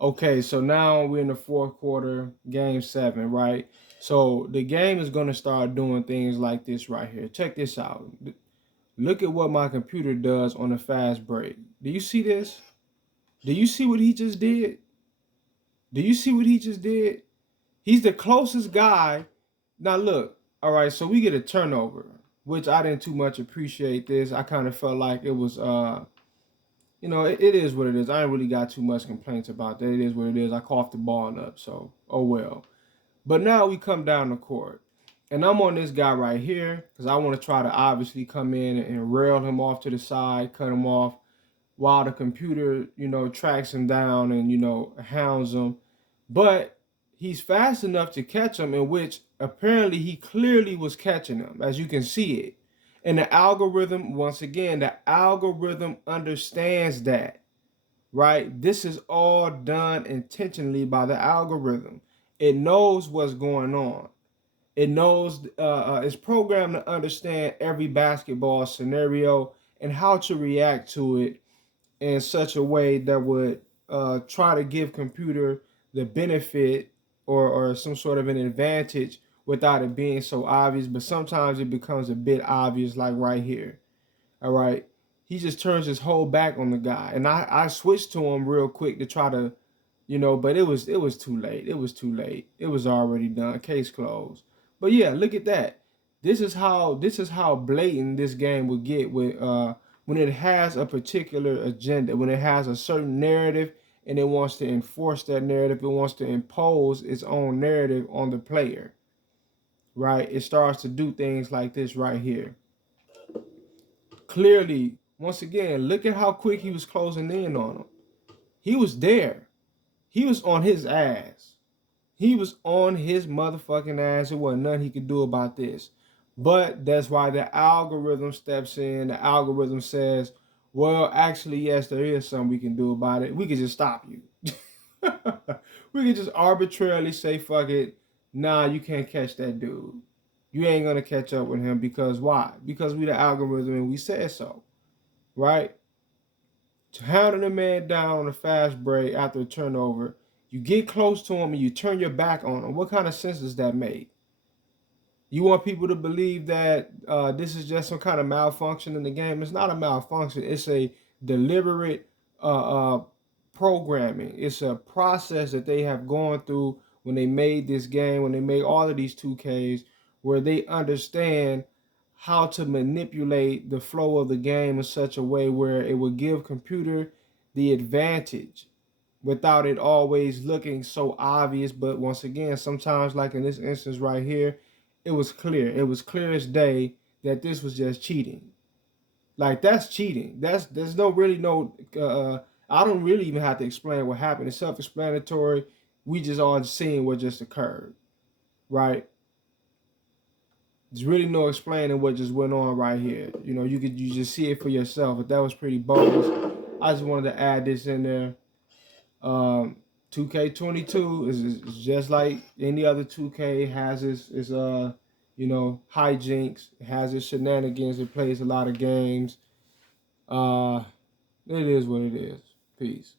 Okay, so now we're in the fourth quarter, game 7, right? So the game is going to start doing things like this right here. Check this out. Look at what my computer does on a fast break. Do you see this? Do you see what he just did? Do you see what he just did? He's the closest guy. Now look, all right, so we get a turnover, which I didn't too much appreciate this. I kind of felt like it was it is what it is. I ain't really got too much complaints about that. It is what it is. I coughed the ball up, so oh well. But now we come down the court. And I'm on this guy right here because I want to try to obviously come in and rail him off to the side, cut him off while the computer, tracks him down and, hounds him. But he's fast enough to catch him, in which apparently he clearly was catching him, as you can see it. And the algorithm, once again, the algorithm understands that, right? This is all done intentionally by the algorithm. It knows what's going on. It knows it's programmed to understand every basketball scenario and how to react to it in such a way that would try to give computer the benefit or some sort of an advantage without it being so obvious. But sometimes it becomes a bit obvious, like right here. All right. He just turns his whole back on the guy. And I switched to him real quick to try to, but it was too late. It was too late. It was already done. Case closed. But yeah, look at that. This is how blatant this game would get with when it has a particular agenda, when it has a certain narrative and it wants to enforce that narrative, it wants to impose its own narrative on the player. Right? It starts to do things like this right here. Clearly, once again, look at how quick he was closing in on him. He was there. He was on his ass. He was on his motherfucking ass. There wasn't nothing he could do about this. But that's why the algorithm steps in. The algorithm says, well, actually, yes, there is something we can do about it. We can just stop you. We can just arbitrarily say, fuck it. Nah, you can't catch that dude. You ain't going to catch up with him because why? Because we the algorithm and we said so. Right? To hounding a man down on a fast break after a turnover, you get close to him and you turn your back on him. What kind of sense does that make? You want people to believe that this is just some kind of malfunction in the game. It's not a malfunction. It's a deliberate programming. It's a process that they have gone through when they made this game, when they made all of these 2Ks, where they understand how to manipulate the flow of the game in such a way where it will give computer the advantage without it always looking so obvious. But once again, sometimes, like in this instance right here, it was clear. It was clear as day that this was just cheating. Like that's cheating. There's no really no. I don't really even have to explain what happened. It's self-explanatory. We just all seeing what just occurred, right? There's really no explaining what just went on right here. You just see it for yourself. But that was pretty bogus. I just wanted to add this in there. Um, 2K22 is just like any other 2K. It has its hijinks. It has its shenanigans. It plays a lot of games. Uh, it is what it is. Peace.